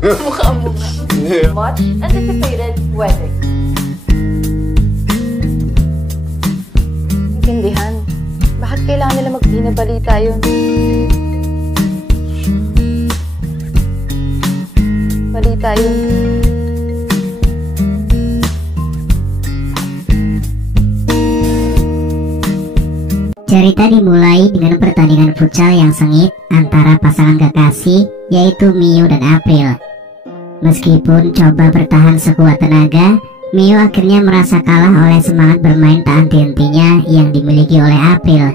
Mukhang bunga. Much anticipated wedding. Intindihan. Bakit kailangan nila magbinabalita yun? Balita yun. Cerita dimulai dengan pertandingan futsal yang sengit antara pasangan kekasih, yaitu Mio dan April. Meskipun coba bertahan sekuat tenaga, Mio akhirnya merasa kalah oleh semangat bermain tak henti-hentinya yang dimiliki oleh April.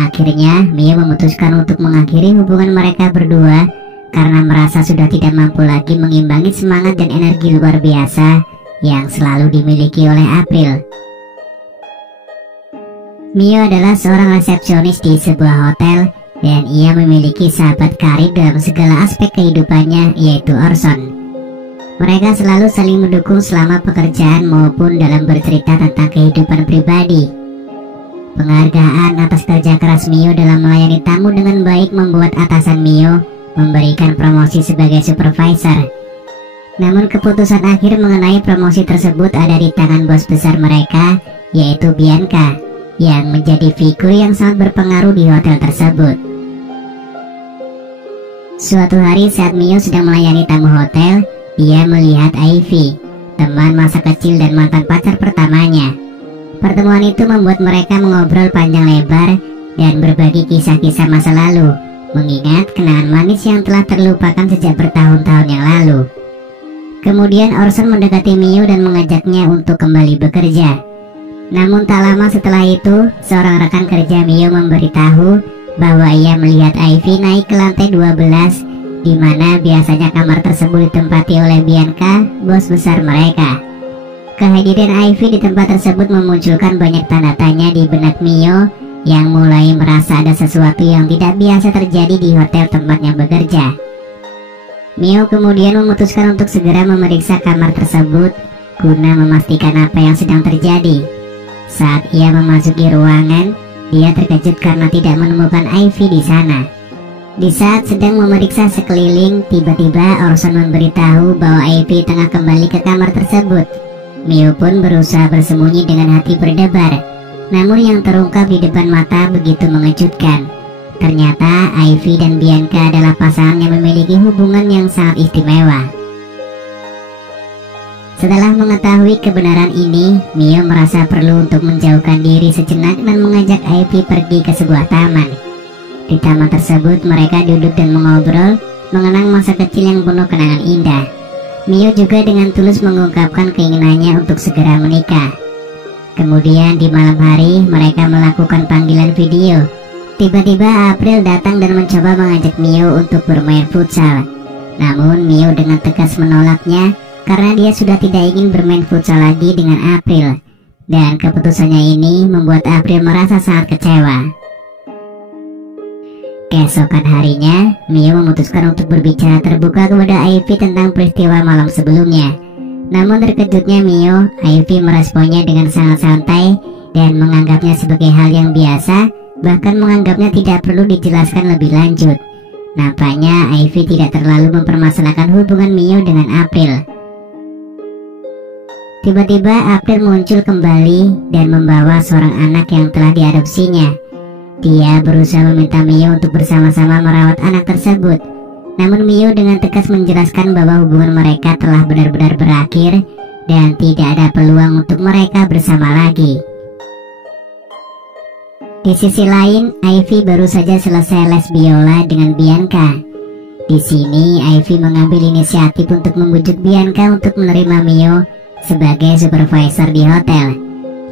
Akhirnya, Mio memutuskan untuk mengakhiri hubungan mereka berdua karena merasa sudah tidak mampu lagi mengimbangi semangat dan energi luar biasa yang selalu dimiliki oleh April. Mio adalah seorang resepsionis di sebuah hotel dan ia memiliki sahabat karib dalam segala aspek kehidupannya, yaitu Orson. Mereka selalu saling mendukung selama pekerjaan maupun dalam bercerita tentang kehidupan pribadi. Penghargaan atas kerja keras Mio dalam melayani tamu dengan baik membuat atasan Mio memberikan promosi sebagai supervisor. Namun keputusan akhir mengenai promosi tersebut ada di tangan bos besar mereka, yaitu Bianca, yang menjadi figur yang sangat berpengaruh di hotel tersebut. Suatu hari saat Mio sedang melayani tamu hotel, dia melihat Ivy, teman masa kecil dan mantan pacar pertamanya. Pertemuan itu membuat mereka mengobrol panjang lebar dan berbagi kisah-kisah masa lalu, mengingat kenangan manis yang telah terlupakan sejak bertahun-tahun yang lalu. Kemudian Orson mendekati Mio dan mengajaknya untuk kembali bekerja. Namun tak lama setelah itu, seorang rekan kerja Mio memberitahu bahwa ia melihat Ivy naik ke lantai 12, di mana biasanya kamar tersebut ditempati oleh Bianca, bos besar mereka. Kehadiran Ivy di tempat tersebut memunculkan banyak tanda tanya di benak Mio yang mulai merasa ada sesuatu yang tidak biasa terjadi di hotel tempatnya bekerja. Mio kemudian memutuskan untuk segera memeriksa kamar tersebut guna memastikan apa yang sedang terjadi. Saat ia memasuki ruangan, dia terkejut karena tidak menemukan Ivy di sana. Di saat sedang memeriksa sekeliling, tiba-tiba Orson memberitahu bahwa Ivy tengah kembali ke kamar tersebut. Mio pun berusaha bersembunyi dengan hati berdebar. Namun yang terungkap di depan mata begitu mengejutkan. Ternyata Ivy dan Bianca adalah pasangan yang memiliki hubungan yang sangat istimewa. Setelah mengetahui kebenaran ini, Mio merasa perlu untuk menjauhkan diri sejenak dan mengajak Ivy pergi ke sebuah taman. Di taman tersebut mereka duduk dan mengobrol, mengenang masa kecil yang penuh kenangan indah. Mio juga dengan tulus mengungkapkan keinginannya untuk segera menikah. Kemudian di malam hari mereka melakukan panggilan video. Tiba-tiba April datang dan mencoba mengajak Mio untuk bermain futsal. Namun Mio dengan tegas menolaknya karena dia sudah tidak ingin bermain futsal lagi dengan April. Dan keputusannya ini membuat April merasa sangat kecewa. Keesokan harinya, Mio memutuskan untuk berbicara terbuka kepada Ivy tentang peristiwa malam sebelumnya. Namun terkejutnya Mio, Ivy meresponnya dengan sangat santai dan menganggapnya sebagai hal yang biasa, bahkan menganggapnya tidak perlu dijelaskan lebih lanjut. Nampaknya Ivy tidak terlalu mempermasalahkan hubungan Mio dengan April. Tiba-tiba April muncul kembali dan membawa seorang anak yang telah diadopsinya. Dia berusaha meminta Mio untuk bersama-sama merawat anak tersebut. Namun Mio dengan tegas menjelaskan bahwa hubungan mereka telah benar-benar berakhir dan tidak ada peluang untuk mereka bersama lagi. Di sisi lain, Ivy baru saja selesai les biola dengan Bianca. Di sini Ivy mengambil inisiatif untuk membujuk Bianca untuk menerima Mio sebagai supervisor di hotel.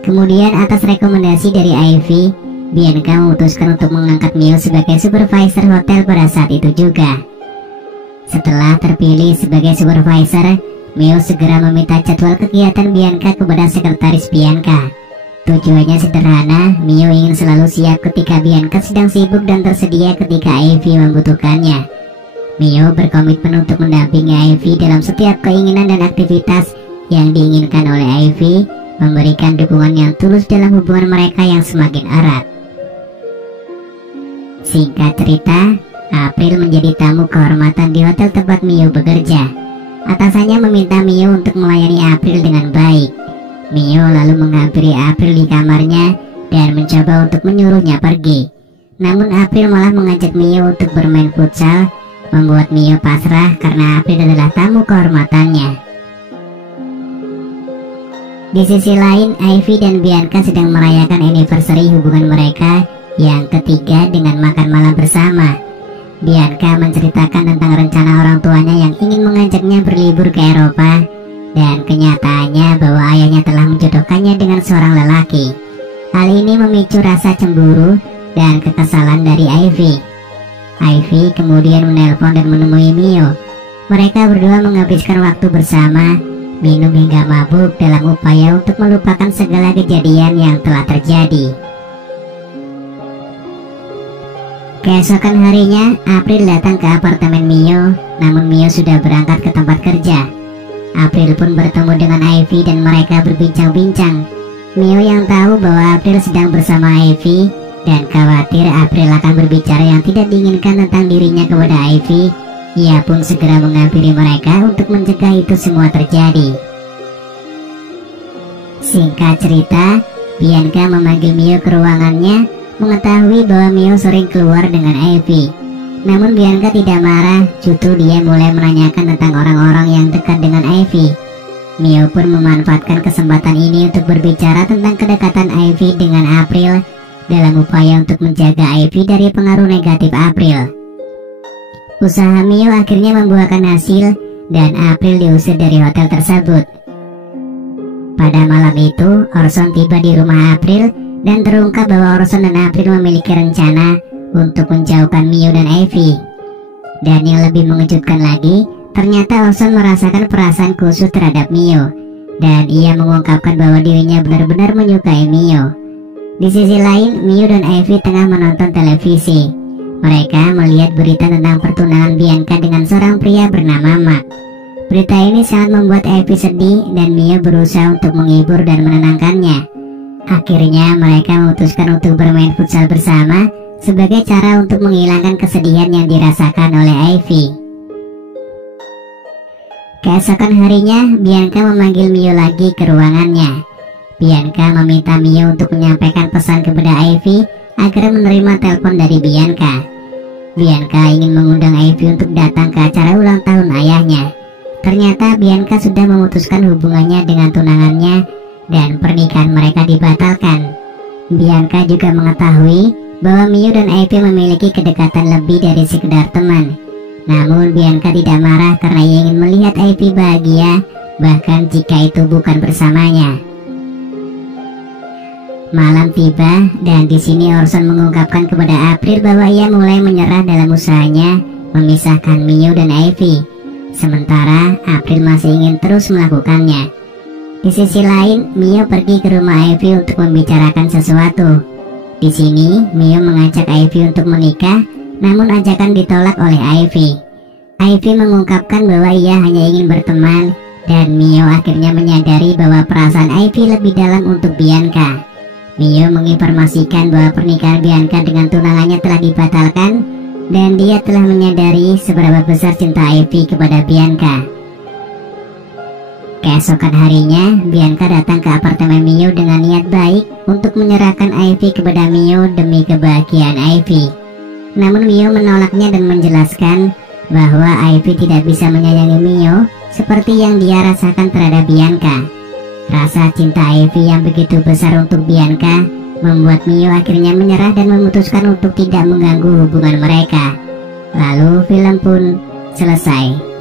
Kemudian atas rekomendasi dari Ivy, Bianca memutuskan untuk mengangkat Mio sebagai supervisor hotel pada saat itu juga. Setelah terpilih sebagai supervisor, Mio segera meminta jadwal kegiatan Bianca kepada sekretaris Bianca. Tujuannya sederhana, Mio ingin selalu siap ketika Bianca sedang sibuk dan tersedia ketika Ivy membutuhkannya. Mio berkomitmen untuk mendampingi Ivy dalam setiap keinginan dan aktivitas yang diinginkan oleh Ivy, memberikan dukungan yang tulus dalam hubungan mereka yang semakin erat. Singkat cerita, April menjadi tamu kehormatan di hotel tempat Mio bekerja. Atasannya meminta Mio untuk melayani April dengan baik. Mio lalu menghampiri April di kamarnya dan mencoba untuk menyuruhnya pergi. Namun April malah mengajak Mio untuk bermain futsal, membuat Mio pasrah karena April adalah tamu kehormatannya. Di sisi lain, Ivy dan Bianca sedang merayakan anniversary hubungan mereka yang ketiga dengan makan malam bersama. Bianca menceritakan tentang rencana orang tuanya yang ingin mengajaknya berlibur ke Eropa, dan kenyataannya bahwa ayahnya telah menjodohkannya dengan seorang lelaki. Hal ini memicu rasa cemburu dan kekesalan dari Ivy. Ivy kemudian menelpon dan menemui Mio. Mereka berdua menghabiskan waktu bersama, minum hingga mabuk dalam upaya untuk melupakan segala kejadian yang telah terjadi. Keesokan harinya, April datang ke apartemen Mio, namun Mio sudah berangkat ke tempat kerja. April pun bertemu dengan Ivy dan mereka berbincang-bincang. Mio yang tahu bahwa April sedang bersama Ivy dan khawatir April akan berbicara yang tidak diinginkan tentang dirinya kepada Ivy, ia pun segera menghampiri mereka untuk mencegah itu semua terjadi. Singkat cerita, Bianca memanggil Mio ke ruangannya, mengetahui bahwa Mio sering keluar dengan Ivy. Namun Bianca tidak marah, justru dia mulai menanyakan tentang orang-orang yang dekat dengan Ivy. Mio pun memanfaatkan kesempatan ini untuk berbicara tentang kedekatan Ivy dengan April dalam upaya untuk menjaga Ivy dari pengaruh negatif April. Usaha Mio akhirnya membuahkan hasil dan April diusir dari hotel tersebut. Pada malam itu, Orson tiba di rumah April dan terungkap bahwa Orson dan April memiliki rencana untuk menjauhkan Mio dan Ivy. Dan yang lebih mengejutkan lagi, ternyata Orson merasakan perasaan khusus terhadap Mio, dan ia mengungkapkan bahwa dirinya benar-benar menyukai Mio. Di sisi lain, Mio dan Ivy tengah menonton televisi. Mereka melihat berita tentang pertunangan Bianca dengan seorang pria bernama Mark. Berita ini sangat membuat Ivy sedih dan Mio berusaha untuk menghibur dan menenangkannya. Akhirnya mereka memutuskan untuk bermain futsal bersama sebagai cara untuk menghilangkan kesedihan yang dirasakan oleh Ivy. Keesokan harinya, Bianca memanggil Mio lagi ke ruangannya. Bianca meminta Mio untuk menyampaikan pesan kepada Ivy agar menerima telepon dari Bianca. Bianca ingin mengundang Ivy untuk datang ke acara ulang tahun ayahnya. Ternyata Bianca sudah memutuskan hubungannya dengan tunangannya dan pernikahan mereka dibatalkan. Bianca juga mengetahui bahwa Mio dan Ivy memiliki kedekatan lebih dari sekedar teman. Namun Bianca tidak marah karena ia ingin melihat Ivy bahagia, bahkan jika itu bukan bersamanya. Malam tiba dan di sini Orson mengungkapkan kepada April bahwa ia mulai menyerah dalam usahanya memisahkan Mio dan Ivy. Sementara April masih ingin terus melakukannya. Di sisi lain, Mio pergi ke rumah Ivy untuk membicarakan sesuatu. Di sini, Mio mengajak Ivy untuk menikah, namun ajakan ditolak oleh Ivy. Ivy mengungkapkan bahwa ia hanya ingin berteman, dan Mio akhirnya menyadari bahwa perasaan Ivy lebih dalam untuk Bianca. Mio menginformasikan bahwa pernikahan Bianca dengan tunangannya telah dibatalkan, dan dia telah menyadari seberapa besar cinta Ivy kepada Bianca. Keesokan harinya, Bianca datang ke apartemen Mio dengan niat baik untuk menyerahkan Ivy kepada Mio demi kebahagiaan Ivy. Namun Mio menolaknya dan menjelaskan bahwa Ivy tidak bisa menyayangi Mio seperti yang dia rasakan terhadap Bianca. Rasa cinta Ivy yang begitu besar untuk Bianca membuat Mio akhirnya menyerah dan memutuskan untuk tidak mengganggu hubungan mereka. Lalu film pun selesai.